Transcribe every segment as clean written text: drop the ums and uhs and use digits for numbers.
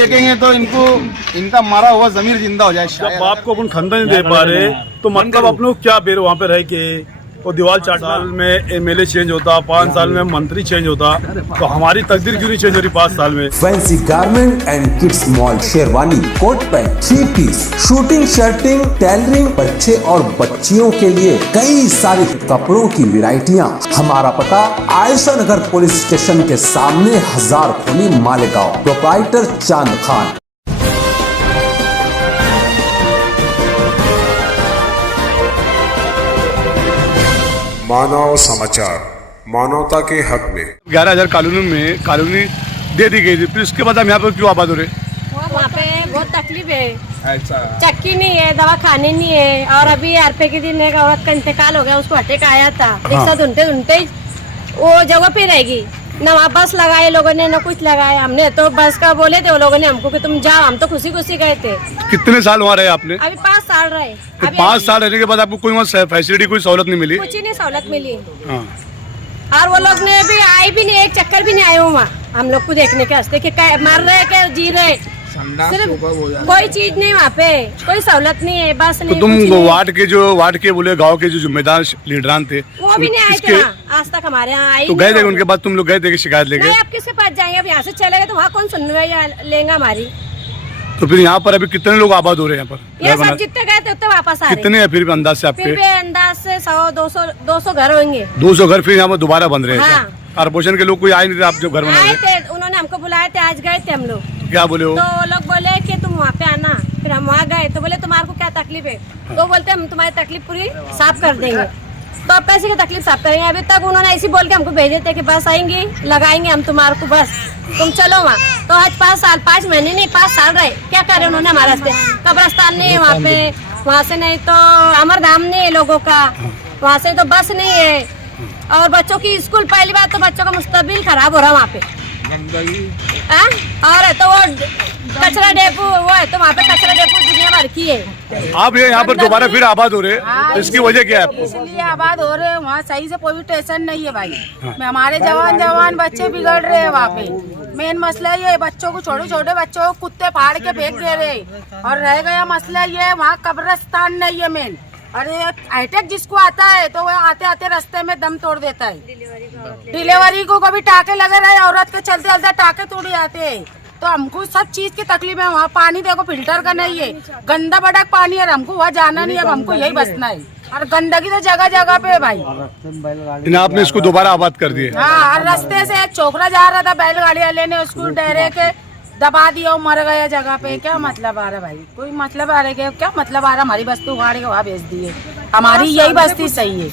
देखेंगे तो इनको इनका मारा हुआ जमीर जिंदा हो जाए। जब बाप को अपन खंदा नहीं दे पा रहे तो मतलब अपने को क्या बेर वहाँ पे रह के वो दीवार 4 साल में एमएलए चेंज होता, 5 साल में मंत्री चेंज होता, तो हमारी तकदीर क्यों नहीं चेंज हो रही 5 साल में। Fancy garment and kids mall, sherwani, coat pant, 3 piece, suiting, shirting, tailoring, बच्चे और बच्चियों के लिए कई सारे कपड़ों की वैरायटियां। हमारा पता आयशा नगर पुलिस स्टेशन के सामने, हजार खोली, मालेगांव। प्रोप्राइटर चांद खान। मानव समाचार, मानवता के हक में 11,000 कॉलोनी दे दी गई थी, फिर उसके बाद हम यहाँ पर क्यों आबाद हो रहे? वहाँ पे बहुत तकलीफ है। अच्छा। चक्की नहीं है, दवा खाने नहीं है, और अभी आरपे के दिन एक औरत का इंतकाल हो गया, उसको अटैक आया था। रिक्शा ढूंढते ही वो जगह पे रहेगी, न वहाँ बस लगाए लोगों ने, न कुछ लगाया। हमने तो बस का बोले थे वो लोगों ने हमको कि तुम जाओ, हम तो खुशी खुशी गए थे। कितने साल वहाँ रहे आपने? अभी 5 साल रहे। तो 5 साल रहने के बाद आपको कोई वहाँ फैसिलिटी, कोई सहूलत नहीं मिली? कुछ ही नहीं सहूलत मिली। हाँ। और वो लोग ने भी आए भी नहीं, एक चक्कर भी नहीं आए वहाँ हम लोग को देखने के वास्ते कि मर रहे क्या जी रहे। सिर्फ कोई चीज नहीं वहाँ पे, कोई सहूलत नहीं है, बस नहीं। तो तुम वार्ड के बोले गांव के जो जिम्मेदार लीडरान थे वो भी नहीं आए थे आज तक हमारे यहाँ आई। तो गए थे उनके बाद तुम लोग गए थे कि शिकायत लेके? नहीं, अब किसके पास जाएंगे? अब यहाँ से चले गए तो वहाँ कौन सुनवाई लेगा हमारी? तो फिर यहाँ पर अभी कितने लोग आबाद हो रहे हैं यहाँ पर? ये सब जितने गए थे उतने वापस आ रहे। कितने हैं फिर भी अंदाज से आपके? फिर भी अंदाज से 100-200 घर होंगे। 200 घर फिर यहाँ पर दोबारा बन रहे हैं? हाँ। कारपोरेशन के लोग कोई आए नहीं थे आप जो घर बना आए रहे? थे, उन्होंने हमको बुलाए थे, आज गए थे हम लोग। क्या बोले वो? तो वो लोग बोले कि तुम वहाँ पे आना। फिर हम वहाँ गए तो बोले तुम्हारे को क्या तकलीफ है? तो बोलते हम तुम्हारी तकलीफ पूरी साफ कर देंगे। तो अब कैसे की तकलीफ साफ करेंगे? अभी तक उन्होंने ऐसे बोल के हमको भेजे थे कि बस आएंगी, लगाएंगे हम तुम्हारे को, बस तुम चलो वहाँ। तो आज 5 महीने नहीं 5 साल रहे। क्या करे उन्होंने हमारे रास्ते? कब्रस्तान नहीं है वहाँ पे, वहाँ से नहीं तो अमरधाम नहीं है लोगों का, वहाँ से तो बस नहीं है, और बच्चों की स्कूल, पहली बात तो बच्चों का मुस्तकबिल खराब हो रहा है वहाँ पे। और तो वो कचरा डेपो वो है, तो वहाँ पे कचरा डेपो दुनिया भर की है। आप ये यहाँ पर दोबारा फिर आबाद हो रहे हैं? हाँ, इसकी वजह क्या है आपको? इसलिए आबाद हो रहे हैं, वहाँ सही से कोई स्टेशन नहीं है भाई। हमारे जवान बच्चे बिगड़ रहे हैं वहाँ पे। मेन मसला ये, बच्चों को, छोटे बच्चों को कुत्ते फाड़ के फेंक दे रहे हैं। और रह गया मसला ये, वहाँ कब्रिस्तान नहीं है मेन। अरे हाईटेक जिसको आता है तो वो आते आते रास्ते में दम तोड़ देता है। डिलीवरी को कभी टाके लगे रहे, औरत के चलते चलते टाके तोड़ जाते हैं। तो हमको सब चीज की तकलीफ है। वहाँ पानी देखो फिल्टर का नहीं है, गंदा बड़क पानी है, हमको वहाँ जाना नहीं है, हमको यही बसना है। और गंदगी तो जगह जगह पे है भाई। आपने इसको दोबारा आबाद कर दिए? हाँ, और रास्ते से एक छोकरा जा रहा था, बैलगाड़ी वाले ने उसको डरे के दबा दिया, मर गया जगह पे। क्या मतलब आ रहा भाई? कोई मतलब आ रहा है? क्या मतलब आ रहा? हमारी बस्ती उखाड़ के वहाँ भेज दी है। हमारी यही बस्ती सही है।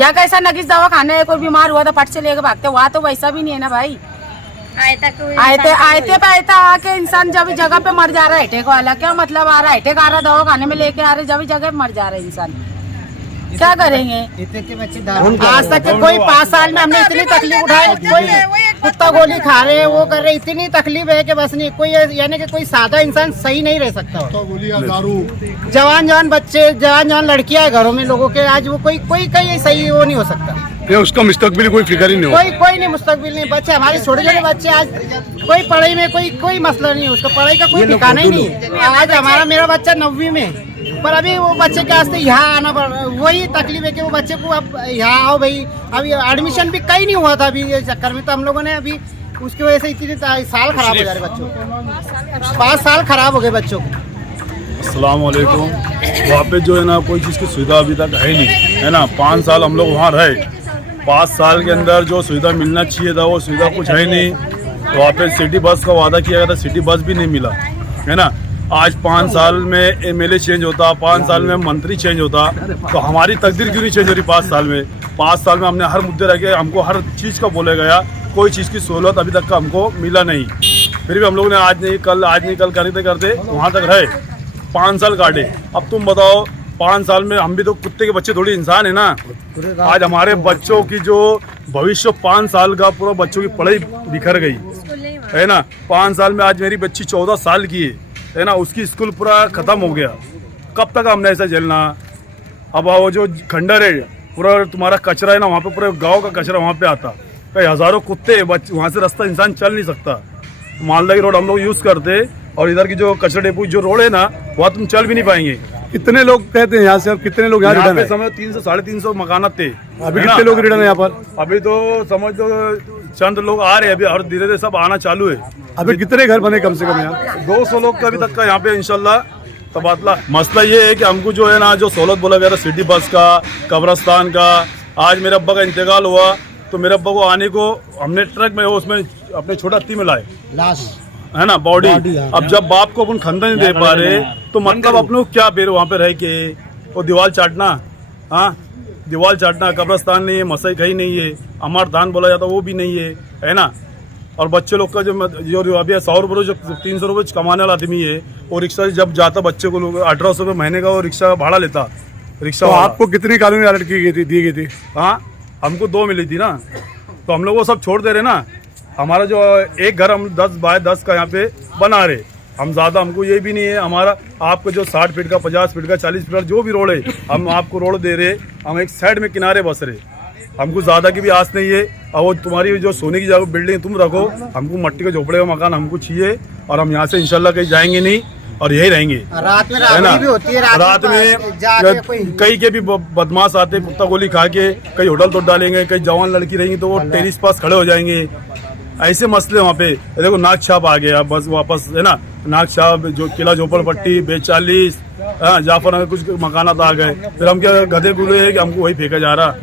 या कैसा नगीस दवा खाने है, कोई बीमार हुआ तो फट से लेके भागते, वहाँ तो वैसा भी नहीं है ना भाई। आयते पे आके इंसान जब जगह पे मर जा रहा है अटैक वाला, क्या मतलब आ रहा है? अटैक आ रहा, दवा खाने में लेके आ रहे, जब जगह पे मर जा रहे इंसान, क्या करेंगे? आज तक कोई 5 साल में हमने इतनी तकलीफ उठाई, कोई कुत्ता गोली खा रहे हैं, वो कर रहे, इतनी तकलीफ है कि बस नहीं। कोई यानी कि कोई सादा इंसान सही नहीं रह सकता। जवान बच्चे, जवान लड़कियां है घरों में लोगों के, आज वो कोई कहीं सही वो नहीं हो सकता। उसका मुस्तकबिल कोई फिक्र ही नहीं हो? कोई नहीं, मुस्तकबिल नहीं। बच्चे हमारे छोटे बच्चे, आज कोई पढ़ाई में कोई मसला नहीं है, उसका पढ़ाई का कोई ठिकाना ही नहीं है। आज मेरा बच्चा 9वीं में, पर अभी वो बच्चे के वास्ते यहाँ आना पड़ रहा है। वही तकलीफ है कि वो बच्चे को अब यहाँ आओ भाई। अभी एडमिशन भी कहीं नहीं हुआ था अभी ये चक्कर में, तो हम लोगों ने अभी उसकी वजह से इतने साल खराब हो जा रहे बच्चों को। 5 साल खराब हो गए बच्चों को। अस्सलाम वालेकुम। वहाँ पे जो है ना कोई चीज़ की सुविधा अभी तक है नहीं, है ना। 5 साल हम लोग वहाँ रहे, 5 साल के अंदर जो सुविधा मिलना चाहिए था वो सुविधा कुछ है नहीं। वहाँ पे सिटी बस का वादा किया गया था, सिटी बस भी नहीं मिला, है ना। आज 5 साल में एमएलए चेंज होता, 5 साल में मंत्री चेंज होता, तो हमारी तकदीर क्यों नहीं चेंज हो रही 5 साल में? 5 साल में हमने हर मुद्दे रखे, हमको हर चीज़ का बोला गया, कोई चीज़ की सहूलत अभी तक का हमको मिला नहीं। फिर भी हम लोग ने आज नहीं कल करते करते वहाँ तक रहे, 5 साल काटे। अब तुम बताओ, 5 साल में हम भी तो कुत्ते के बच्चे थोड़ी इंसान है ना। आज हमारे बच्चों की जो भविष्य 5 साल का पूरा बच्चों की पढ़ाई बिखर गई, है ना। 5 साल में आज मेरी बच्ची 14 साल की है ना, उसकी स्कूल पूरा खत्म हो गया। कब तक हमने ऐसा झेलना? अब वो जो खंडर है, पूरा तुम्हारा कचरा है ना, वहाँ पे पूरे गांव का कचरा वहाँ पे आता, कई हजारों कुत्ते, वहाँ से रास्ता इंसान चल नहीं सकता, मालदा की रोड हम लोग यूज करते, और इधर की जो कचरा डेपो जो रोड है ना, वहाँ तुम चल भी नहीं पाएंगे। कितने लोग कहते हैं यहाँ से, और कितने लोग यहाँ रिटर्न पे है? समझ 300 350 मकान थे। अभी कितने लोग रिटर्न है यहाँ पर? अभी तो समझ लो चंद लोग आ रहे हैं अभी, और धीरे धीरे सब आना चालू है। अभी कितने घर बने कम से कम यहाँ? 200 लोग का अभी तक का यहाँ पे इंशाल्लाह तबादला। मसला ये है कि हमको जो है ना, जो सहूलत बोला गया था सिटी बस का, कब्रस्तान का, आज मेरे अब्बा का इंतकाल हुआ तो मेरे अब्बा को आने को हमने ट्रक में उसमें अपने छोटा हत्ती में लाए, लाश है ना, बॉडी। अब जब बाप को अपन खंदा नहीं दे पा रहे तो मतलब अपने को क्या फिर वहाँ पे रह के वो दीवार चाटना, हाँ दीवार चाटना। कब्रस्तान नहीं है, मसई कहीं नहीं है, अमर दान बोला जाता वो भी नहीं है ना। और बच्चे लोग का जो अभी 100 रुपये जो 300 रुपये कमाने वाला आदमी है, वो रिक्शा से जब जाता बच्चे को लोग 1800 रुपये महीने का वो रिक्शा भाड़ा लेता रिक्शा। तो आपको कितनी कानूनी अलर्ट की गई थी, दी गई थी? हाँ हमको 2 मिली थी ना, तो हम लोग वो सब छोड़ दे रहे ना। हमारा जो एक घर हम 10 बाय 10 का यहाँ पे बना रहे, हम ज़्यादा हमको ये भी नहीं है। हमारा आपको जो 60 फीट का, 50 फीट का, 40 फीट का जो भी रोड है, हम आपको रोड दे रहे, हम एक साइड में किनारे बस रहे, हमको ज़्यादा की भी आस नहीं है। और वो तुम्हारी जो सोने की जगह बिल्डिंग तुम रखो, हमको मट्टी के झोपड़े का मकान हमको चाहिए, और हम यहाँ से इंशाल्लाह कहीं जाएंगे नहीं और यही रहेंगे। रात में है ना, भी होती है, रात में कई के भी बदमाश आते कुत्ता गोली खा के, कई होटल तोड़ डालेंगे, कई जवान लड़की रहेंगी तो वो टेरिस पास खड़े हो जाएंगे। ऐसे मसले वहाँ पे देखो। नाग छाप आ गया बस वापस, है ना, नाग छाप जो किला झोपड़पट्टी 42 जाफर नगर कुछ मकानात आ गए। फिर हम क्या गधे गुधे है कि हमको वही फेंका जा रहा।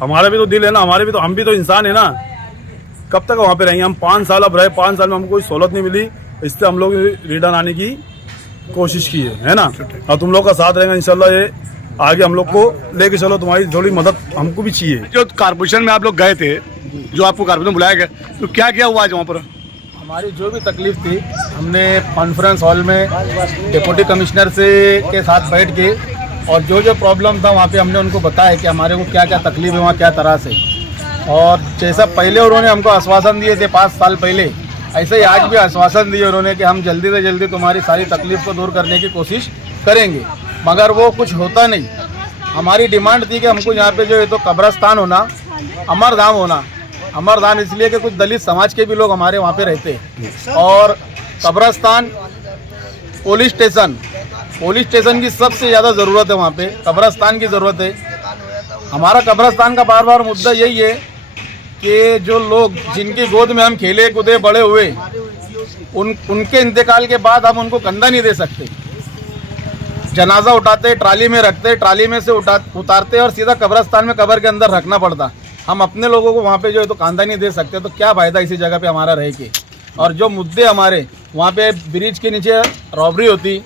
हमारा भी तो दिल है ना, हमारे भी तो, हम भी तो इंसान है ना। कब तक वहाँ पे रहेंगे हम? 5 साल अब रहे, 5 साल में हमको कोई सहूलत नहीं मिली, इससे हम लोग रिटर्न आने की कोशिश की है ना। और तुम लोग का साथ रहेगा इंशाल्लाह, ये आगे हम लोग को लेके चलो, तुम्हारी थोड़ी मदद हमको भी चाहिए। जो कारपोरेशन में आप लोग गए थे, जो आपको कारपोरेशन बुलाया गया, तो क्या क्या हुआ आज वहाँ पर? हमारी जो भी तकलीफ थी, हमने कॉन्फ्रेंस हॉल में डिप्टी कमिश्नर से के साथ बैठ के, और जो जो प्रॉब्लम था वहाँ पे हमने उनको बताया कि हमारे को क्या क्या तकलीफ है वहाँ क्या तरह से। और जैसा पहले उन्होंने हमको आश्वासन दिए थे 5 साल पहले, ऐसे ही आज भी आश्वासन दिए उन्होंने कि हम जल्दी से जल्दी तुम्हारी सारी तकलीफ को दूर करने की कोशिश करेंगे, मगर वो कुछ होता नहीं। हमारी डिमांड थी कि हमको यहाँ पे जो है तो कब्रस्तान होना, अमरधाम होना। अमरधाम इसलिए कि कुछ दलित समाज के भी लोग हमारे वहाँ पे रहते हैं, और कब्रस्तान, पुलिस स्टेशन की सबसे ज़्यादा ज़रूरत है वहाँ पे, कब्रस्तान की ज़रूरत है। हमारा कब्रस्तान का बार बार मुद्दा यही है कि जो लोग जिनकी गोद में हम खेले कूदे बड़े हुए, उनके इंतकाल के बाद हम उनको कंधा नहीं दे सकते। जनाजा उठाते, ट्राली में रखते, ट्राली में से उतारते और सीधा कब्रस्तान में कब्र के अंदर रखना पड़ता। हम अपने लोगों को वहाँ पे जो है तो कंधा नहीं दे सकते, तो क्या फ़ायदा इसी जगह पे हमारा रह के। और जो मुद्दे हमारे वहाँ पे, ब्रिज के नीचे रॉबरी होती,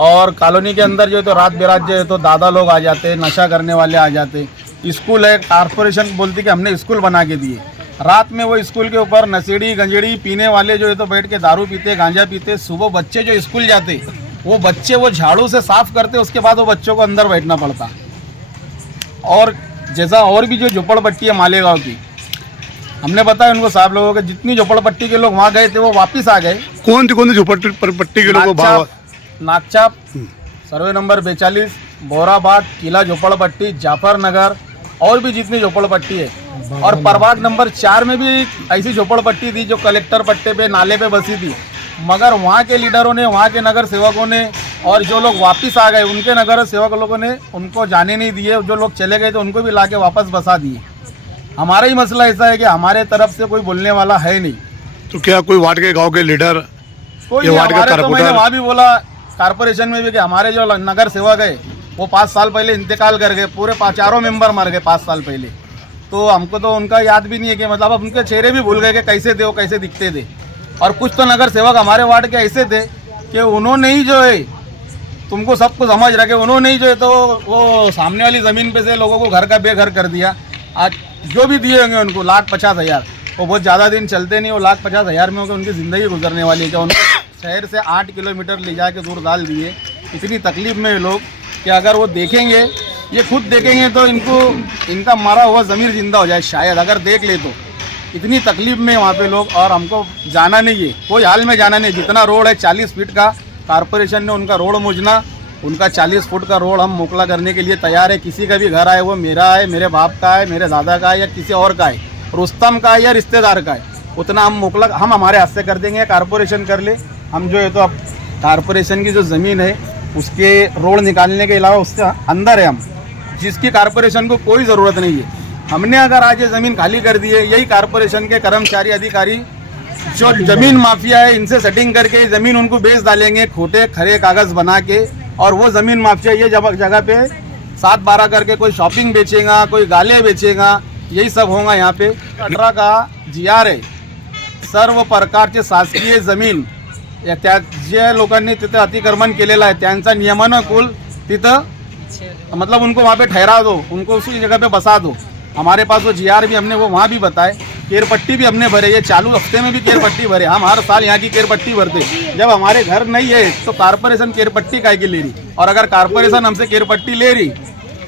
और कॉलोनी के अंदर जो है तो रात बेरात जो है तो दादा लोग आ जाते, नशा करने वाले आ जाते। स्कूल है, कारपोरेशन बोलती कि हमने स्कूल बना के दिए, रात में वो स्कूल के ऊपर नशेड़ी गंजेड़ी पीने वाले जो है तो बैठ के दारू पीते, गांजा पीते। सुबह बच्चे जो स्कूल जाते, वो बच्चे वो झाड़ू से साफ करते, उसके बाद वो बच्चों को अंदर बैठना पड़ता। और जैसा और भी जो झोपड़पट्टी है मालेगांव की, हमने बताया उनको, साहब लोगों के जितनी झोपड़पट्टी के लोग वहाँ गए थे वो वापस आ गए। कौन सी झोपड़पट्टी के लोग? नागचाप, सर्वे नंबर 42, बोराबाद, किला झोपड़पट्टी, जाफर नगर, और भी जितनी झोपड़पट्टी है। और प्रभाग नंबर 4 में भी ऐसी झोपड़पट्टी थी जो कलेक्टर पट्टे पे, नाले पे बसी थी, मगर वहाँ के लीडरों ने, वहाँ के नगर सेवकों ने, और जो लोग वापस आ गए उनके नगर सेवक लोगों ने उनको जाने नहीं दिए। जो लोग चले गए तो उनको भी लाके वापस बसा दिए। हमारा ही मसला ऐसा है कि हमारे तरफ से कोई बोलने वाला है नहीं। तो क्या कोई वार्ड के गाँव के लीडर, कोई नहीं हमारे, तो मैंने वहाँ भी बोला कारपोरेशन में भी कि हमारे जो नगर सेवक है वो 5 साल पहले इंतकाल कर गए, पूरे 4 मेंबर मर गए 5 साल पहले। तो हमको तो उनका याद भी नहीं है कि मतलब अब उनके चेहरे भी भूल गए कि कैसे थे वो, कैसे दिखते थे। और कुछ तो नगर सेवक हमारे वार्ड के ऐसे थे कि उन्होंने ही जो है, तुमको सबको समझ रखे, उन्होंने ही जो है तो वो सामने वाली ज़मीन पे से लोगों को घर का बेघर कर दिया। आज जो भी दिए होंगे उनको 1,50,000, वो बहुत ज़्यादा दिन चलते नहीं, वो 1,50,000 में होकर उनकी ज़िंदगी गुजरने वाली है। क्या उनको शहर से 8 किलोमीटर ले जा के दूर डाल दिए। इतनी तकलीफ में लोग कि अगर वो देखेंगे, ये खुद देखेंगे तो इनका मरा हुआ ज़मीर जिंदा हो जाए शायद, अगर देख ले तो। इतनी तकलीफ में वहाँ पे लोग, और हमको जाना नहीं है, कोई हाल में जाना नहीं। जितना रोड है 40 फीट का, कारपोरेशन ने उनका रोड मुझना, उनका 40 फुट का रोड हम मोकला करने के लिए तैयार है। किसी का भी घर आए, वो मेरा है, मेरे बाप का है, मेरे दादा का है, या किसी और का है, रुस्तम का है या रिश्तेदार का है, उतना हम मुकलक हम हमारे हाथ से कर देंगे, कारपोरेशन कर ले। हम जो है तो अब कारपोरेशन की जो ज़मीन है उसके रोड निकालने के अलावा उसके अंदर है हम, जिसकी कारपोरेशन को कोई ज़रूरत नहीं है। हमने अगर आज ये ज़मीन खाली कर दी है, यही कारपोरेशन के कर्मचारी अधिकारी जो ज़मीन माफिया है इनसे सेटिंग करके ज़मीन उनको बेच डालेंगे, खोटे खरे कागज़ बना के। और वो ज़मीन माफिया ये जगह पे 7-12 करके कोई शॉपिंग बेचेगा, कोई गाले बेचेगा, यही सब होगा यहाँ पे। 18 का GR आहे, सर्व प्रकारचे शासकीय जमीन जे लोकांनी तिथं अतिक्रमण केलेलं आहे त्यांचा नियमानुकूल तिथं मतलब उनको वहाँ पे ठहरा दो, उनको उसी जगह पे बसा दो। हमारे पास वो GR भी हमने वो वहाँ भी बताए, केरपट्टी भी हमने भरे, ये चालू हफ्ते में भी केरपट्टी भरे। हम हर साल यहाँ की केरपट्टी भरते। जब हमारे घर नहीं है तो कारपोरेशन केरपट्टी काहे की ले रही, और अगर कारपोरेशन हमसे केरपट्टी ले रही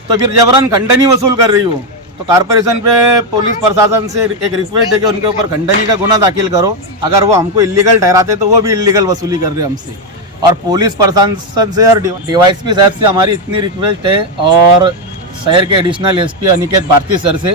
तो फिर जबरन खंडनी वसूल कर रही हो। तो कारपोरेशन पे पुलिस प्रशासन से एक रिक्वेस्ट है कि उनके ऊपर खंडनी का गुना दाखिल करो। अगर वो हमको इलीगल ठहराते तो वो भी इलीगल वसूली कर रहे हैं हमसे। और पुलिस प्रशासन से और DYSP साहब से हमारी इतनी रिक्वेस्ट है, और शहर के additional SP Aniket Bharati sir से,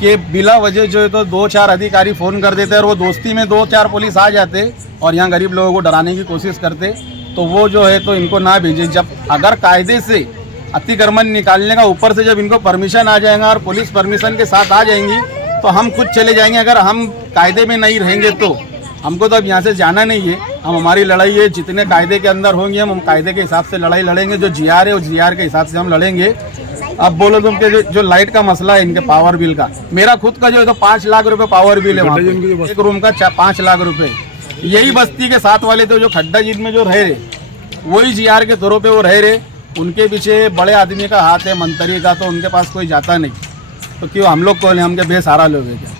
कि बिला वजह जो है तो 2-4 अधिकारी फ़ोन कर देते हैं और वो दोस्ती में 2-4 पुलिस आ जाते और यहाँ गरीब लोगों को डराने की कोशिश करते, तो वो जो है तो इनको ना भेजें। जब अगर कायदे से अतिक्रमण निकालने का ऊपर से जब इनको परमिशन आ जाएगा और पुलिस परमिशन के साथ आ जाएंगी तो हम खुद चले जाएंगे। अगर हम कायदे में नहीं रहेंगे तो हमको तो अब यहाँ से जाना नहीं है। हम हमारी लड़ाई है, जितने कायदे के अंदर होंगे हम कायदे के हिसाब से लड़ाई लड़ेंगे। जो GR है उस GR के हिसाब से हम लड़ेंगे। अब बोलो तुम के जो लाइट का मसला है इनके पावर बिल का, मेरा खुद का जो है तो 5 लाख रुपए पावर बिल है वहाँ पे, एक रूम का 5 लाख रुपए। यही बस्ती के साथ वाले तो जो खड्डा जीत में जो रह रहे वही GR के तौरों पे वो रह रहे, उनके पीछे बड़े आदमी का हाथ है, मंत्री का, तो उनके पास कोई जाता नहीं। तो क्यों हम लोग कौन है, हम के बेसहारा लोग हैं क्या।